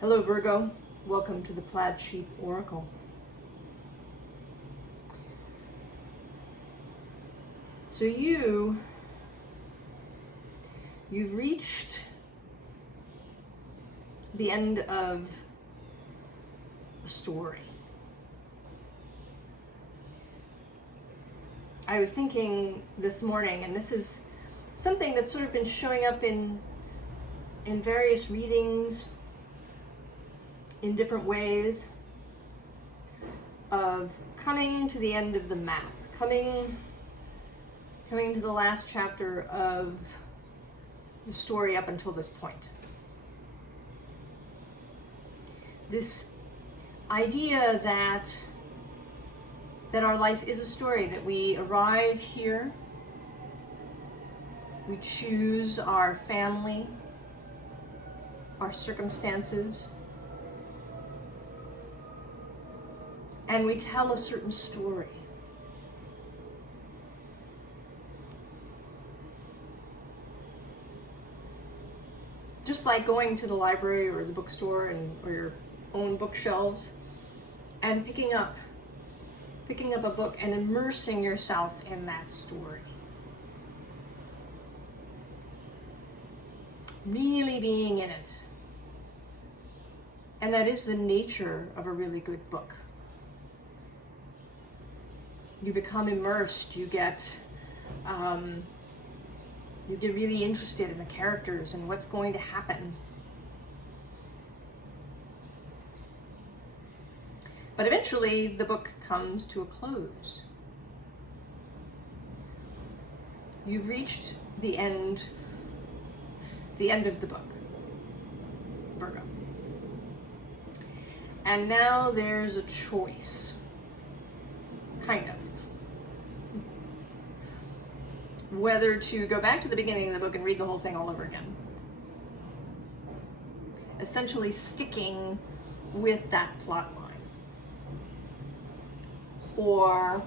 Hello Virgo, welcome to the Plaid Oracle. So you've reached the end of a story. I was thinking this morning, and this is something that's sort of been showing up in various readings in different ways, of coming to the end of the map, coming to the last chapter of the story up until this point. This idea that our life is a story, that we arrive here, we choose our family, our circumstances, and we tell a certain story. Just like going to the library or the bookstore or your own bookshelves and picking up a book and immersing yourself in that story. Really being in it. And that is the nature of a really good book. You become immersed, you get really interested in the characters and what's going to happen. But eventually the book comes to a close. You've reached the end of the book, Virgo. And now there's a choice, kind of. Whether to go back to the beginning of the book and read the whole thing all over again. Essentially sticking with that plot line. Or,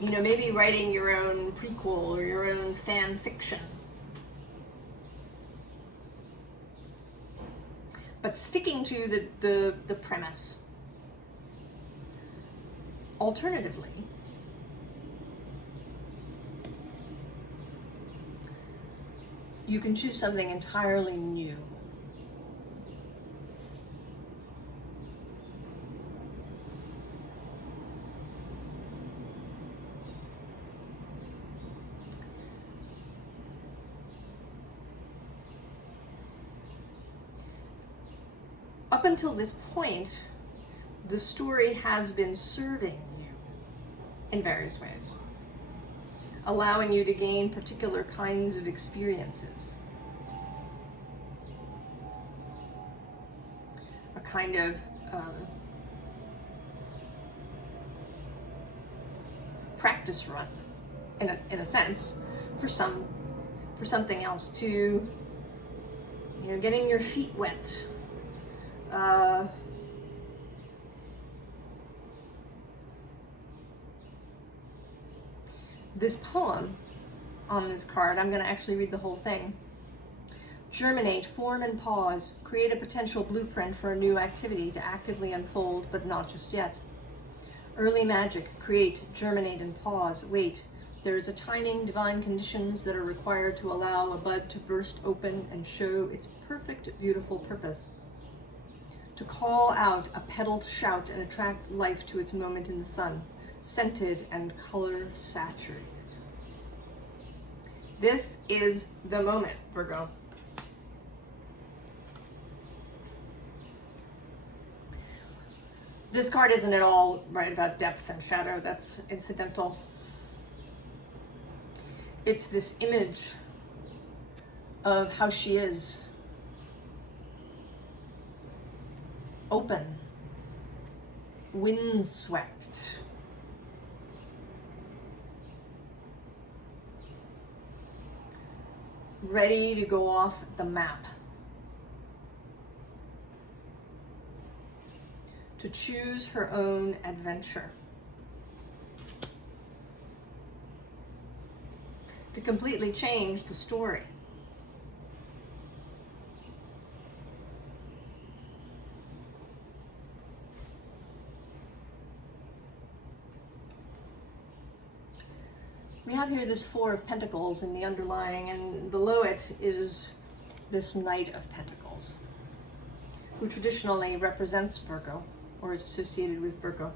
maybe writing your own prequel or your own fan fiction. But sticking to the premise. Alternatively, you can choose something entirely new. Up until this point, the story has been serving you in various ways, allowing you to gain particular kinds of experiences. A kind of practice run, in a sense, for something else, to getting your feet wet. This poem on this card, I'm going to actually read the whole thing. Germinate, form, and pause. Create a potential blueprint for a new activity to actively unfold, but not just yet. Early magic. Create, germinate, and pause. Wait. There is a timing, divine conditions that are required to allow a bud to burst open and show its perfect, beautiful purpose. To call out a petaled shout and attract life to its moment in the sun. Scented and color saturated. This is the moment, Virgo. This card isn't at all right about depth and shadow. That's incidental. It's this image of how she is. Open. Windswept. Ready to go off the map. To choose her own adventure. To completely change the story. have here this Four of Pentacles in the underlying, and below it is this Knight of Pentacles, who traditionally represents Virgo, or is associated with Virgo.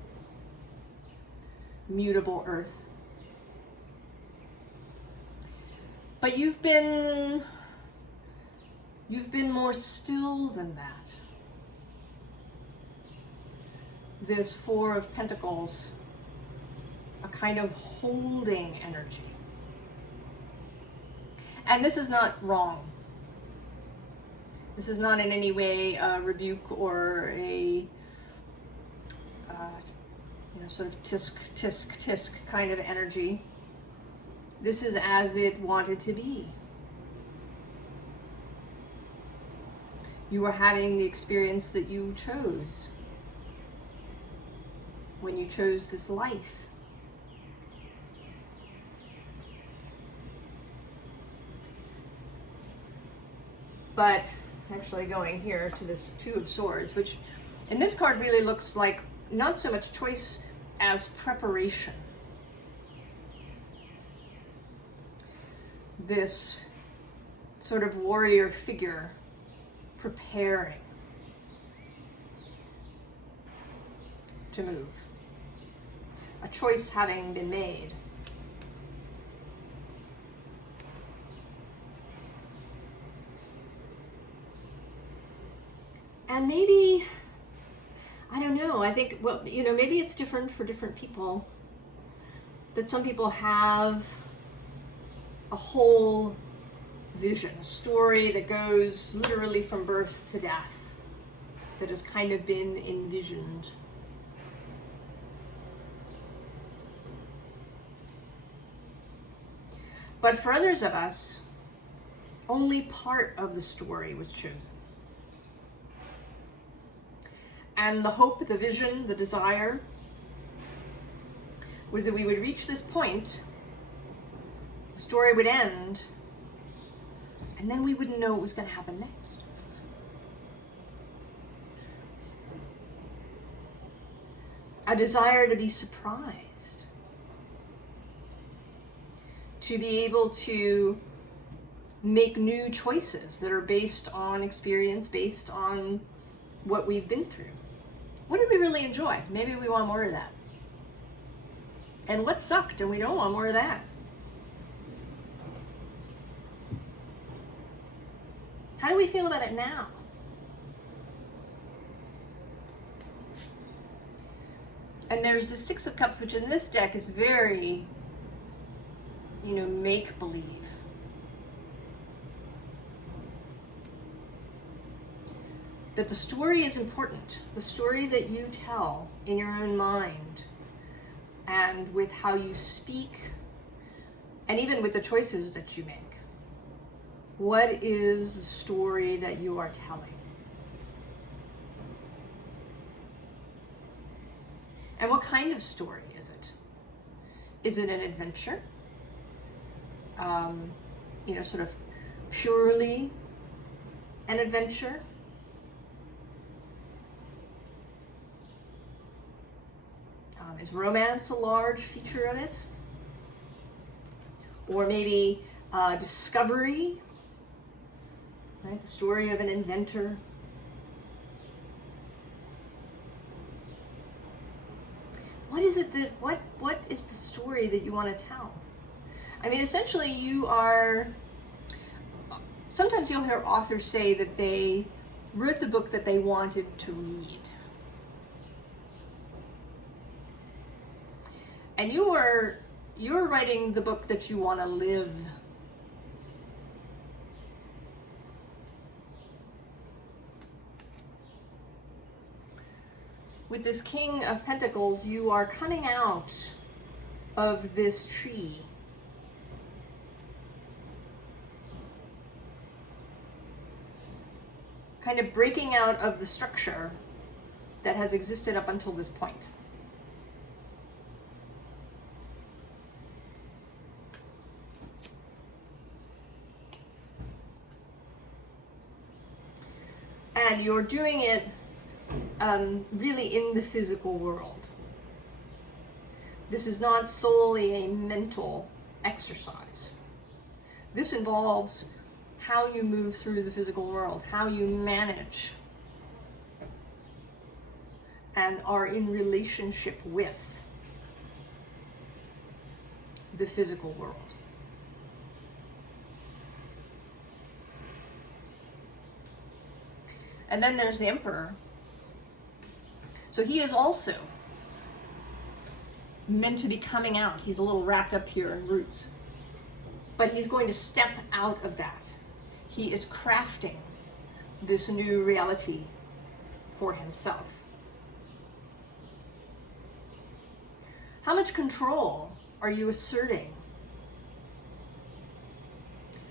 Mutable earth. But you've been more still than that. This Four of Pentacles, a kind of holding energy. And this is not wrong. This is not in any way a rebuke or a sort of tisk, tisk, tisk kind of energy. This is as it wanted to be. You are having the experience that you chose when you chose this life. But actually going here to this Two of Swords, which in this card really looks like not so much choice as preparation. This sort of warrior figure preparing to move. A choice having been made. And maybe, I don't know, I think, well, maybe it's different for different people. That some people have a whole vision, a story that goes literally from birth to death, that has kind of been envisioned. But for others of us, only part of the story was chosen. And the hope, the vision, the desire was that we would reach this point, the story would end, and then we wouldn't know what was going to happen next. A desire to be surprised, to be able to make new choices that are based on experience, based on what we've been through. What did we really enjoy? Maybe we want more of that. And what sucked and we don't want more of that? How do we feel about it now? And there's the Six of Cups, which in this deck is very, make-believe. That the story is important. The story that you tell in your own mind and with how you speak and even with the choices that you make. What is the story that you are telling? And what kind of story is it? Is it an adventure? Sort of purely an adventure? Is romance a large feature of it? Or maybe discovery, right? The story of an inventor. What is it that, what is the story that you want to tell? I mean, essentially sometimes you'll hear authors say that they wrote the book that they wanted to read. And you're writing the book that you want to live. With this King of Pentacles, you are coming out of this tree. Kind of breaking out of the structure that has existed up until this point. And you're doing it really in the physical world. This is not solely a mental exercise. This involves how you move through the physical world, how you manage and are in relationship with the physical world. And then there's the Emperor. So he is also meant to be coming out. He's a little wrapped up here in roots. But he's going to step out of that. He is crafting this new reality for himself. How much control are you asserting?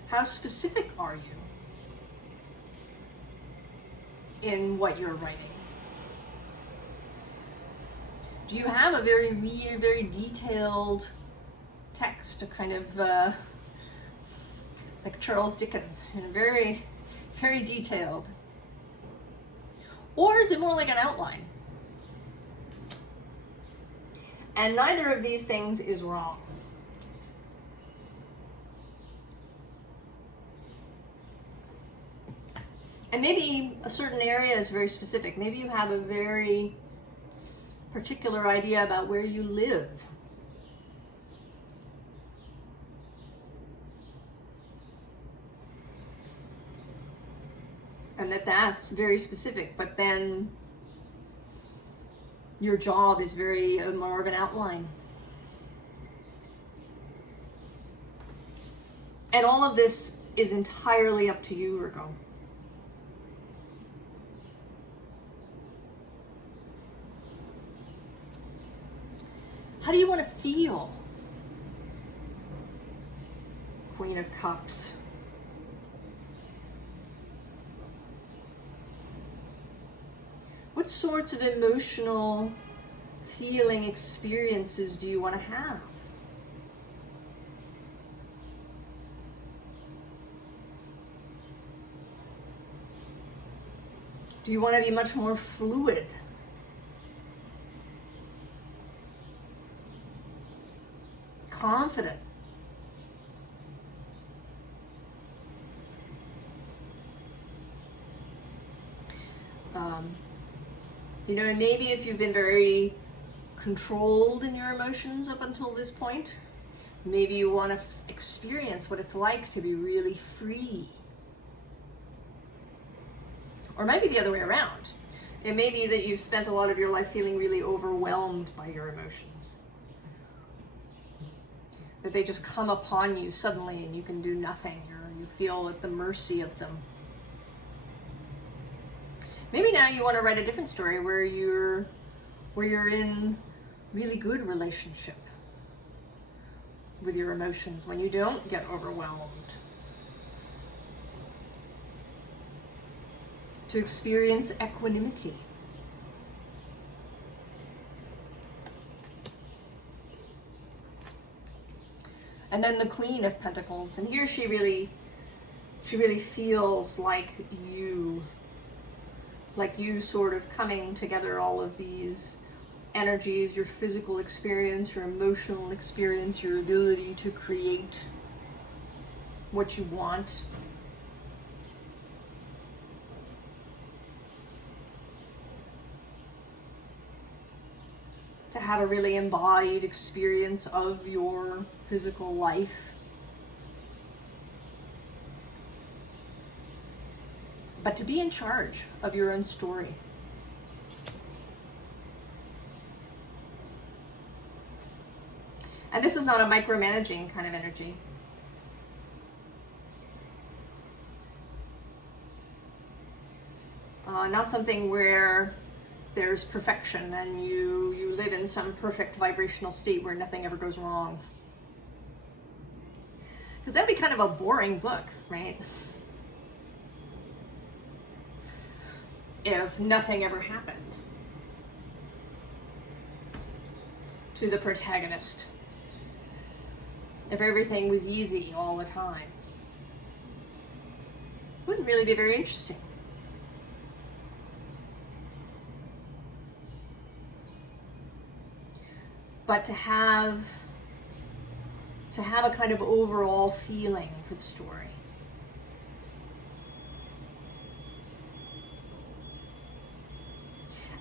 How specific are you in what you're writing? Do you have a very detailed text, a kind of like Charles Dickens, and very detailed? Or is it more like an outline? And neither of these things is wrong. And maybe a certain area is very specific. Maybe you have a very particular idea about where you live. And that's very specific, but then your job is very more of an outline. And all of this is entirely up to you, Virgo. How do you want to feel? Queen of Cups. What sorts of emotional feeling experiences do you want to have? Do you want to be much more fluid? Confident? You know, maybe if you've been very controlled in your emotions up until this point, maybe you want to experience what it's like to be really free. Or maybe the other way around. It may be that you've spent a lot of your life feeling really overwhelmed by your emotions. That they just come upon you suddenly and you can do nothing, or you feel at the mercy of them. Maybe now you want to write a different story where you're in really good relationship with your emotions, when you don't get overwhelmed. To experience equanimity. And then the Queen of Pentacles, and here she really feels like you sort of coming together all of these energies, your physical experience, your emotional experience, your ability to create what you want. To have a really embodied experience of your physical life. But to be in charge of your own story. And this is not a micromanaging kind of energy. Not something where there's perfection and you live in some perfect vibrational state where nothing ever goes wrong. Because that'd be kind of a boring book, right? If nothing ever happened to the protagonist. If everything was easy all the time. Wouldn't really be very interesting. But to have to have a kind of overall feeling for the story.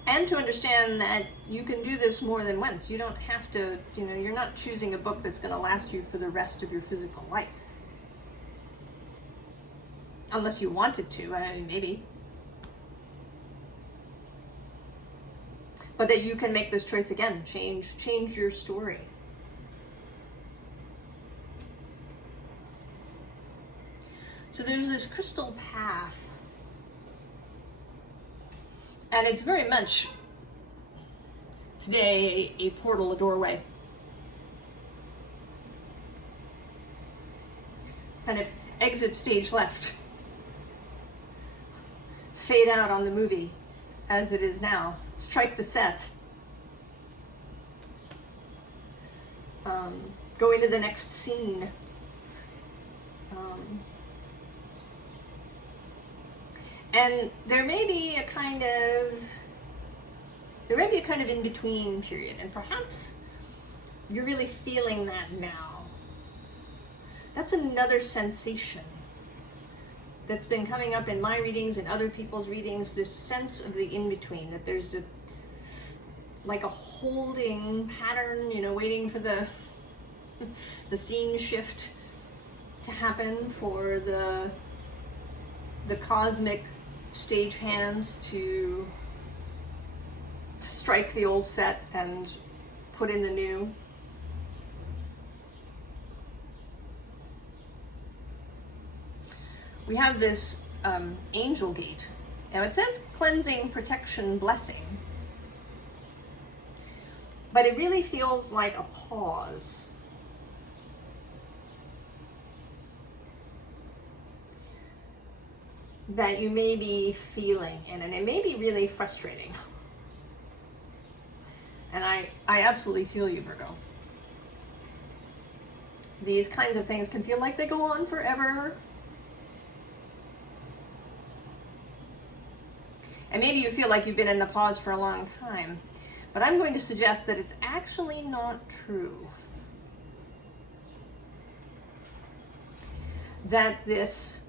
And to understand that you can do this more than once. You don't have to, you're not choosing a book that's going to last you for the rest of your physical life. Unless you wanted to, I mean, maybe. But that you can make this choice again, change your story. So there's this crystal path. And it's very much today a portal, a doorway. Kind of exit stage left. Fade out on the movie as it is now. Strike the set. Go into the next scene. And there may be a kind of in-between period, and perhaps you're really feeling that now. That's another sensation that's been coming up in my readings and other people's readings, this sense of the in-between, that there's like a holding pattern, waiting for the scene shift to happen, for the cosmic stagehands to strike the old set and put in the new. We have this angel gate. Now it says cleansing, protection, blessing. But it really feels like a pause. That you may be feeling, and it may be really frustrating. And I absolutely feel you, Virgo. These kinds of things can feel like they go on forever. And maybe you feel like you've been in the pause for a long time. But I'm going to suggest that it's actually not true. That this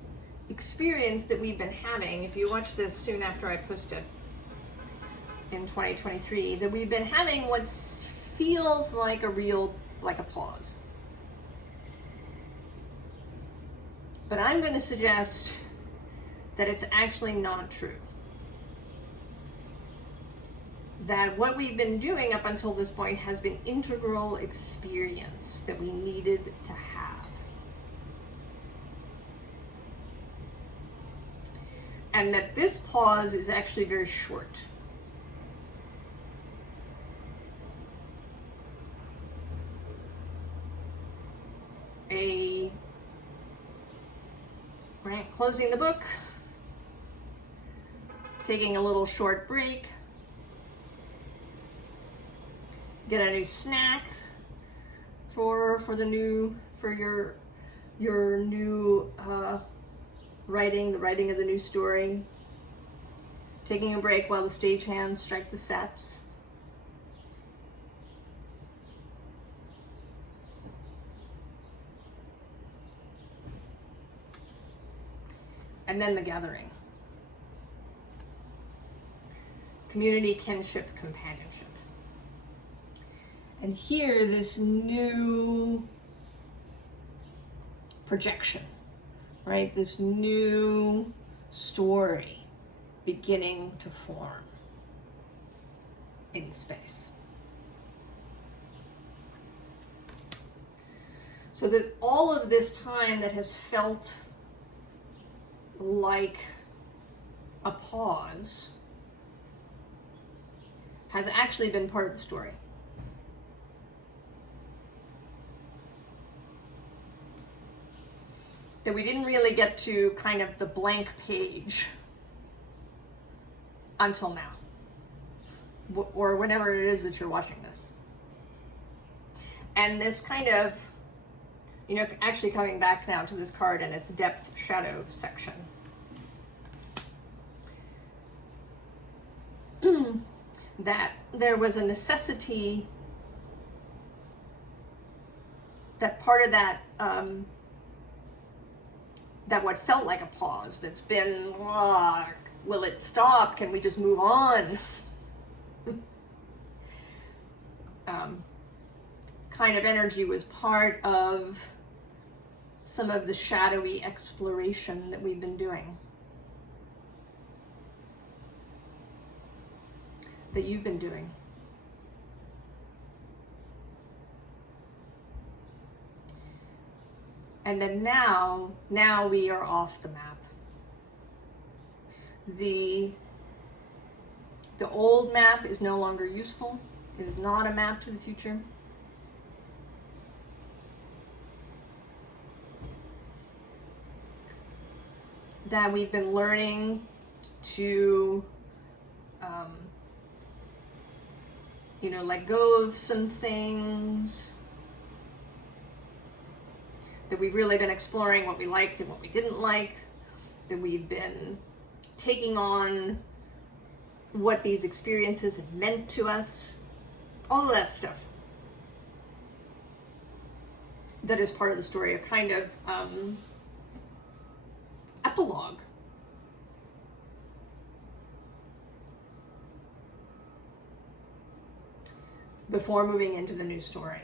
experience that we've been having, if you watch this soon after I post it in 2023, that we've been having what feels like a pause. But I'm going to suggest that it's actually not true. That what we've been doing up until this point has been integral experience that we needed to have. And that this pause is actually very short. Closing the book, taking a little short break, get a new snack for your new writing, the writing of the new story, taking a break while the stagehands strike the set. And then the gathering. Community, kinship, companionship. And here, this new projection, right? This new story beginning to form in space. So that all of this time that has felt like a pause has actually been part of the story. That we didn't really get to kind of the blank page until now, or whenever it is that you're watching this. And this kind of, actually coming back now to this card and its depth shadow section. That there was a necessity that part of that, that what felt like a pause, that's been, will it stop? Can we just move on? Kind of energy was part of some of the shadowy exploration that we've been doing, that you've been doing. And then now we are off the map. The old map is no longer useful. It is not a map to the future. That we've been learning to, let go of some things. That we've really been exploring what we liked and what we didn't like. That we've been taking on what these experiences have meant to us. All of that stuff. That is part of the story, a kind of epilogue. Before moving into the new story.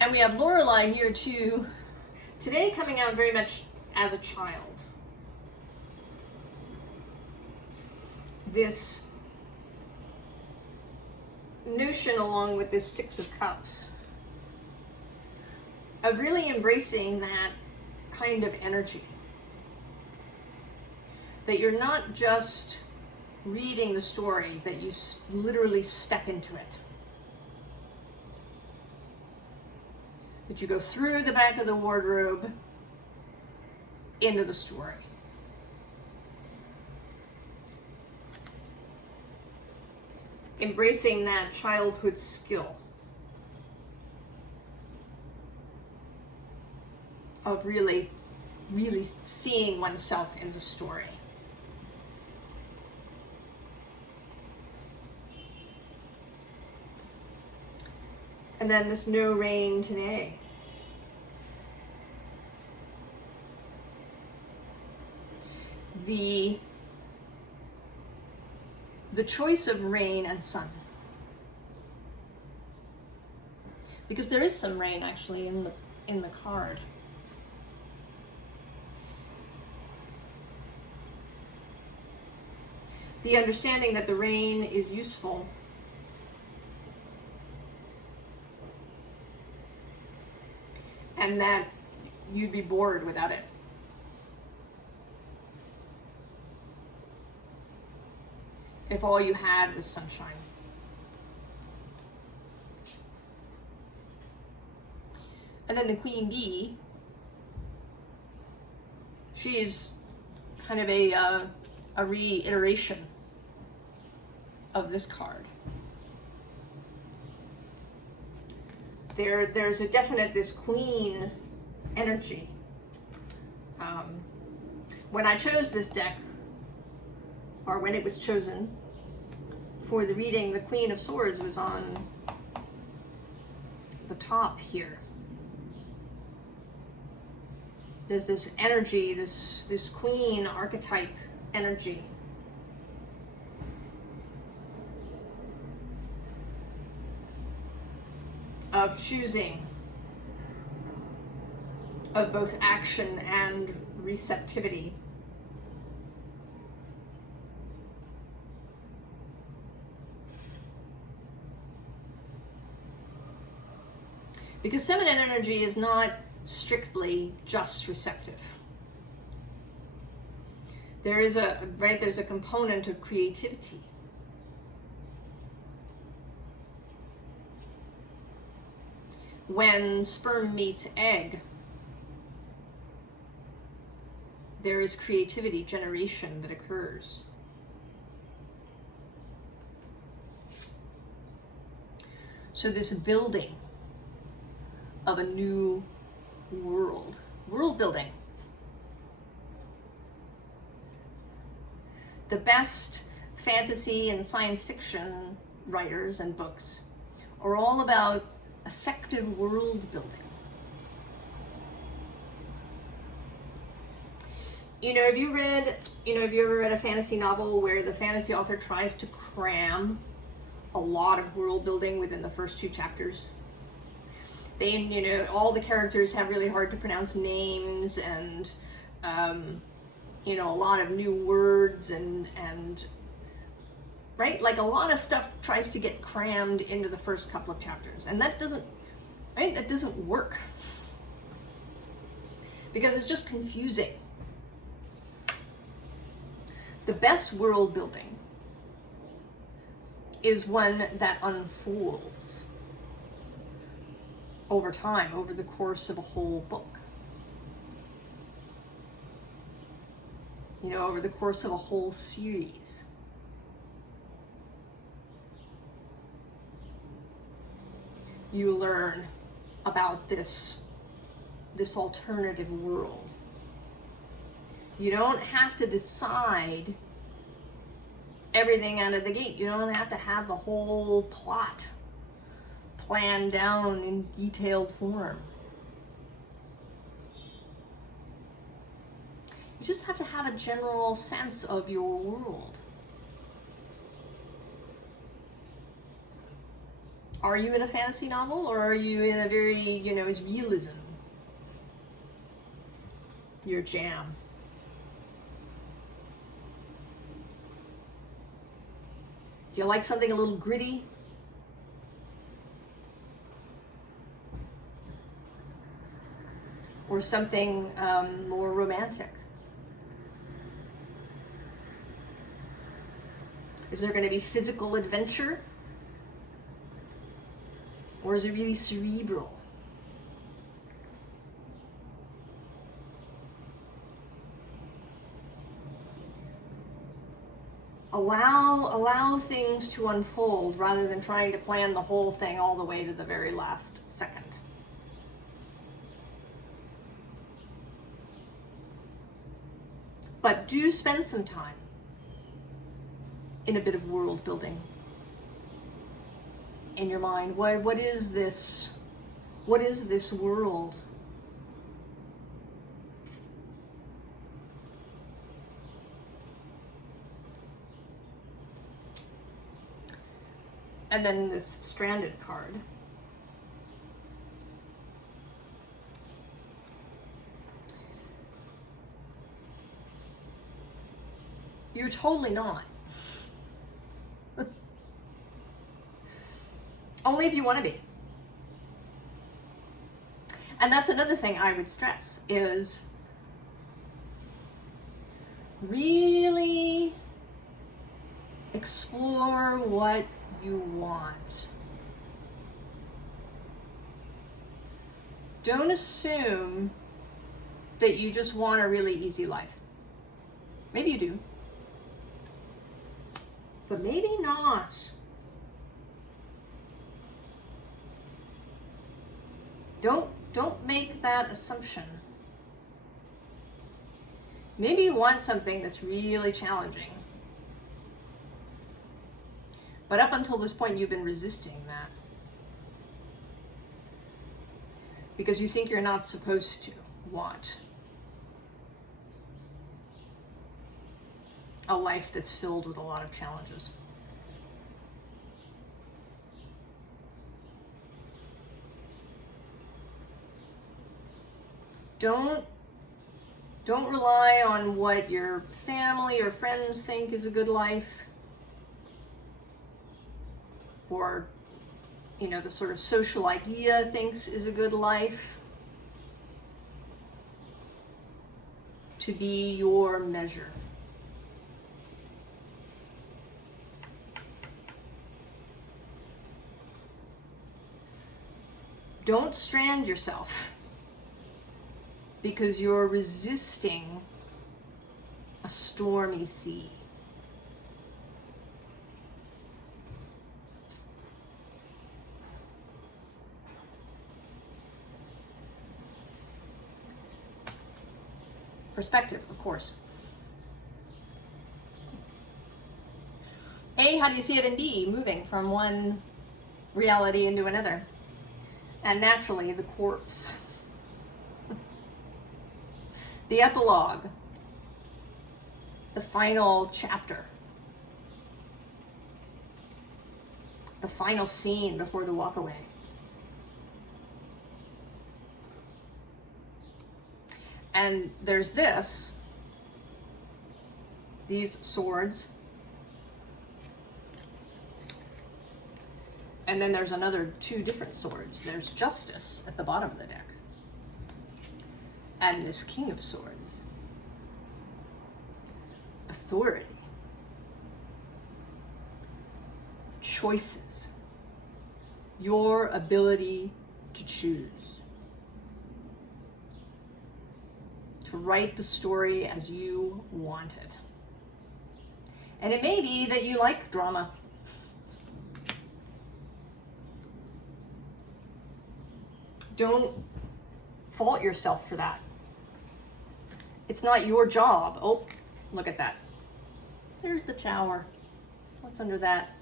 And we have Lorelei here too, today coming out very much as a child. This notion, along with this Six of Cups, of really embracing that kind of energy. That you're not just reading the story, that you literally step into it. That you go through the back of the wardrobe into the story. Embracing that childhood skill of really seeing oneself in the story. And then this no rain today. The choice of rain and sun. Because there is some rain actually in the card. The understanding that the rain is useful. And that you'd be bored without it. If all you had was sunshine. And then the Queen Bee, she's kind of a reiteration of this card. There's a definite, this queen energy. When I chose this deck, or when it was chosen for the reading, the Queen of Swords was on the top here. There's this energy, this queen archetype energy. Of choosing, of both action and receptivity. Because feminine energy is not strictly just receptive. There's a component of creativity. When sperm meets egg, there is creativity generation that occurs. So this building of a new world building. The best fantasy and science fiction writers and books are all about effective world building. You know, have you ever read a fantasy novel where the fantasy author tries to cram a lot of world building within the first 2 chapters? They, you know, all the characters have really hard to pronounce names and, you know, a lot of new words and right? Like a lot of stuff tries to get crammed into the first couple of chapters. And that doesn't, right? That doesn't work. Because it's just confusing. The best world building is one that unfolds over time, over the course of a whole book. You know, over the course of a whole series. You learn about this alternative world. You don't have to decide everything out of the gate. You don't have to have the whole plot planned down in detailed form. You just have to have a general sense of your world. Are you in a fantasy novel, or are you in a very, you know, is realism your jam? Do you like something a little gritty? Or something more romantic? Is there going to be physical adventure? Or is it really cerebral? Allow things to unfold rather than trying to plan the whole thing all the way to the very last second. But do spend some time in a bit of world building in your mind. What is this? What is this world? And then this stranded card. You're totally not. Only if you want to be. And that's another thing I would stress is really explore what you want. Don't assume that you just want a really easy life. Maybe you do. But maybe not. Don't make that assumption. Maybe you want something that's really challenging. But up until this point, you've been resisting that. Because you think you're not supposed to want a life that's filled with a lot of challenges. Don't rely on what your family or friends think is a good life, or, you know, the sort of social idea thinks is a good life, to be your measure. Don't strand yourself because you're resisting a stormy sea. Perspective, of course. A, how do you see it in B, moving from one reality into another? And naturally, the corpse. The epilogue. The final chapter. The final scene before the walkaway. And there's these swords. And then there's another 2 different swords. There's Justice at the bottom of the deck. And this King of Swords. Authority. Choices. Your ability to choose. To write the story as you want it. And it may be that you like drama. Don't fault yourself for that. It's not your job. Oh, look at that. There's the Tower. What's under that?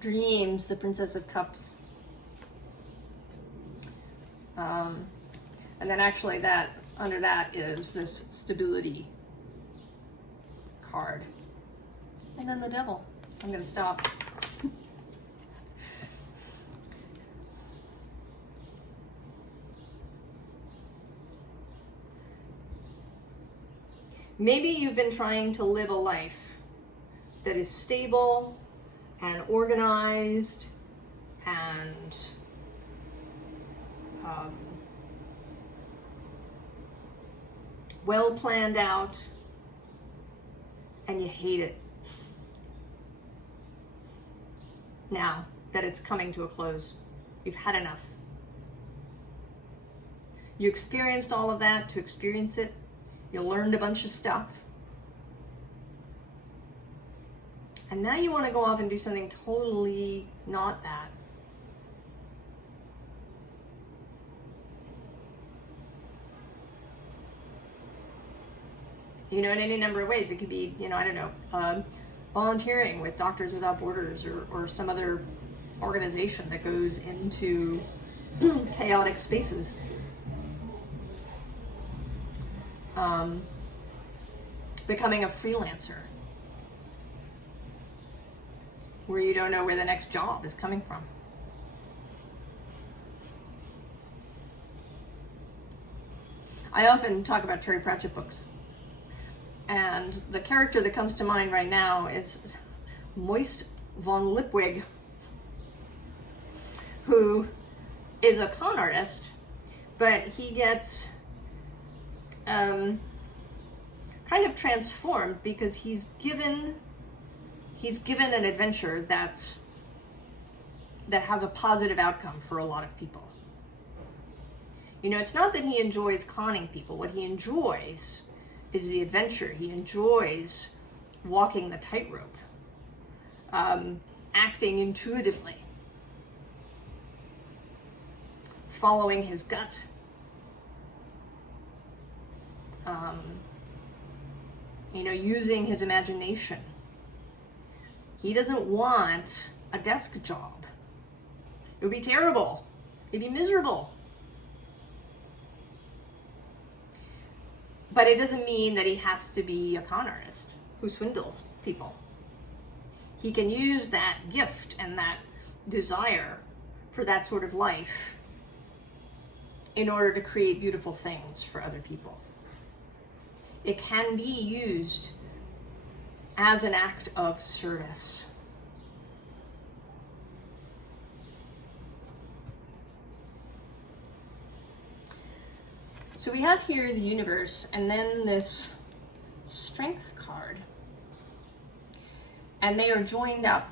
Dreams, the Princess of Cups. And then actually that under that is this Stability card. And then the Devil. I'm going to stop. Maybe you've been trying to live a life that is stable and organized and well planned out, and you hate it. Now that it's coming to a close, you've had enough. You experienced all of that to experience it. You learned a bunch of stuff. And now you want to go off and do something totally not that. You know, in any number of ways. It could be, you know, I don't know, volunteering with Doctors Without Borders or some other organization that goes into chaotic spaces. Becoming a freelancer where you don't know where the next job is coming from. I often talk about Terry Pratchett books, and the character that comes to mind right now is Moist von Lipwig, who is a con artist, but he gets kind of transformed because he's given an adventure that has a positive outcome for a lot of people. You know, it's not that he enjoys conning people. What he enjoys is the adventure. He enjoys walking the tightrope, acting intuitively, following his gut. You know, using his imagination. He doesn't want a desk job. It would be terrible. It'd be miserable. But it doesn't mean that he has to be a con artist who swindles people. He can use that gift and that desire for that sort of life in order to create beautiful things for other people. It can be used as an act of service. So we have here the universe and then this strength card. And they are joined up.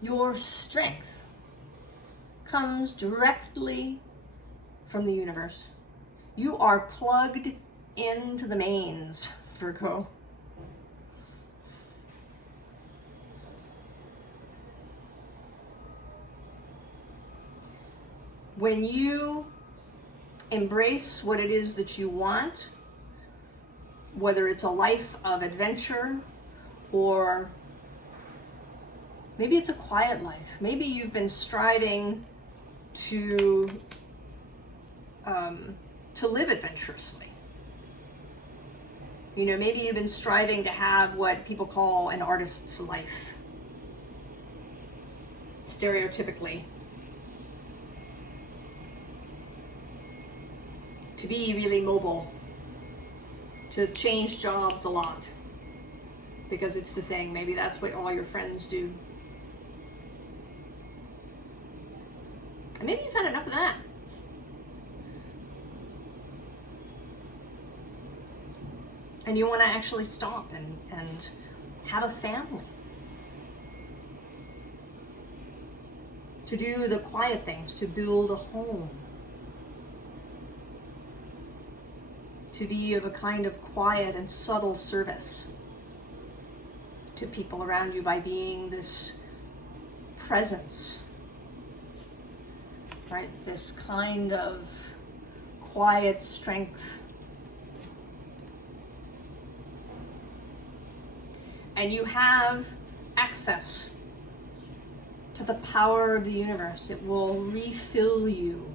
Your strength comes directly from the universe. You are plugged into the mains, Virgo. When you embrace what it is that you want, whether it's a life of adventure or Maybe it's a quiet life. Maybe you've been striving to live adventurously. You know, maybe you've been striving to have what people call an artist's life, stereotypically. To be really mobile, to change jobs a lot, because it's the thing. Maybe that's what all your friends do. And maybe you've had enough of that. And you want to actually stop and have a family. To do the quiet things, to build a home. To be of a kind of quiet and subtle service to people around you by being this presence, right? This kind of quiet strength. And you have access to the power of the universe. It will refill you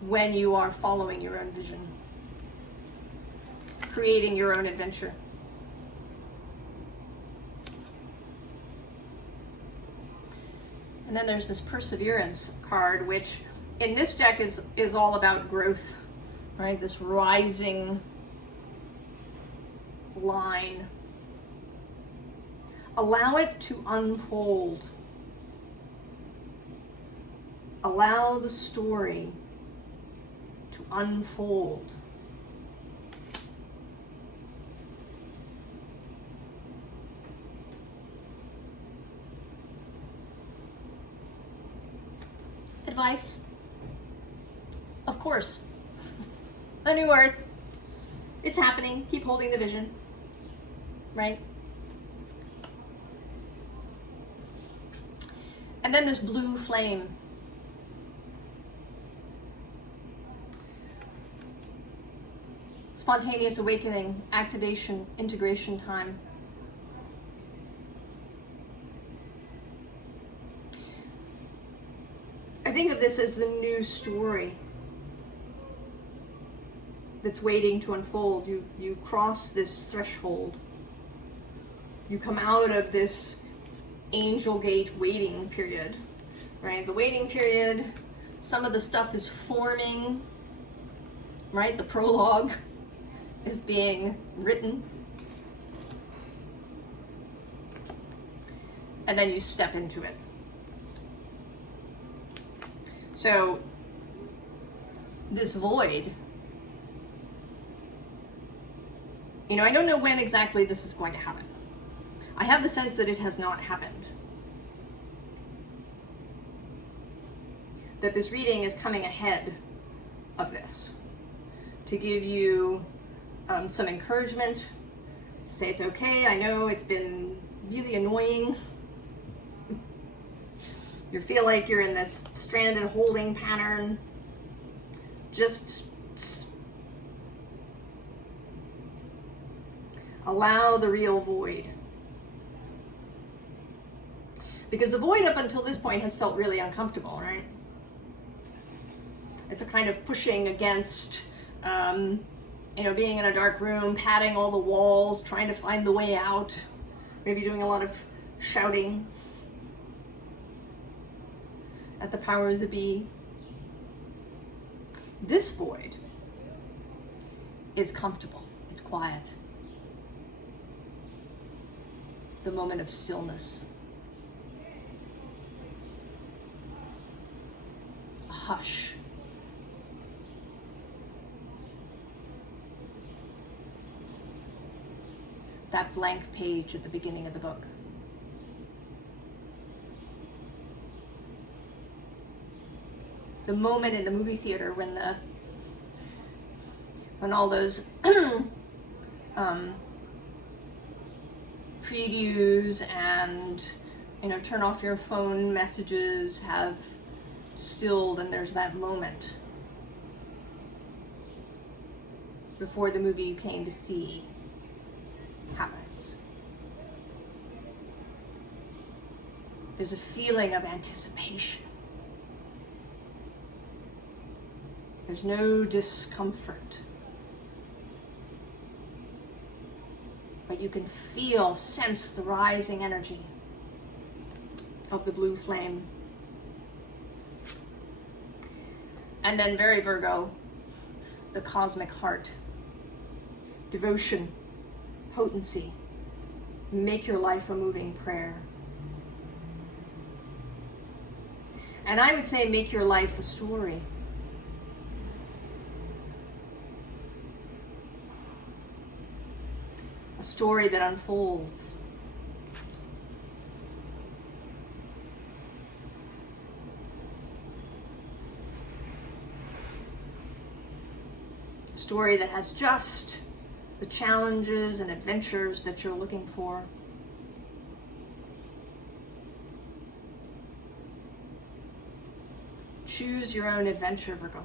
when you are following your own vision, creating your own adventure. And then there's this Perseverance card, which in this deck is all about growth, right? This rising line. Allow it to unfold. Allow the story to unfold. Advice? Of course. A new earth. It's happening. Keep holding the vision. Right? And then this blue flame. Spontaneous awakening, activation, integration time. I think of this as the new story that's waiting to unfold. You cross this threshold. You come out of this angel gate waiting period, right? The waiting period, some of the stuff is forming, right? The prologue is being written. And then you step into it. So this void, you know, I don't know when exactly this is going to happen. I have the sense that it has not happened. That this reading is coming ahead of this to give you some encouragement, to say it's okay. I know it's been really annoying. You feel like you're in this stranded holding pattern. Just allow the real void. Because the void up until this point has felt really uncomfortable, right? It's a kind of pushing against, you know, being in a dark room, patting all the walls, trying to find the way out, maybe doing a lot of shouting at the powers that be. This void is comfortable, it's quiet. The moment of stillness. A hush. That blank page at the beginning of the book. The moment in the movie theater when all those previews and, you know, turn off your phone messages have stilled, and there's that moment before the movie you came to see happens. There's a feeling of anticipation. There's no discomfort. But you can sense the rising energy of the blue flame. And then very Virgo, the cosmic heart. Devotion, potency, make your life a moving prayer. And I would say make your life a story. A story that unfolds. A story that has just the challenges and adventures that you're looking for. Choose your own adventure, Virgo.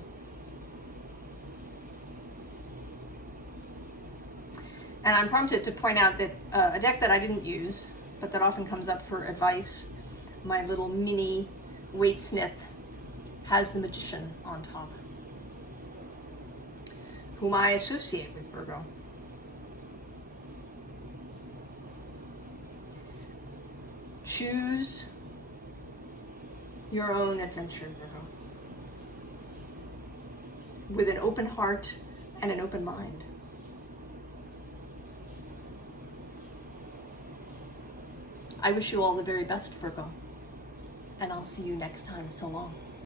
And I'm prompted to point out that a deck that I didn't use, but that often comes up for advice, my little mini Waitsmith, has the Magician on top, whom I associate with Virgo. Choose your own adventure, Virgo, with an open heart and an open mind. I wish you all the very best, Virgo, and I'll see you next time. So long.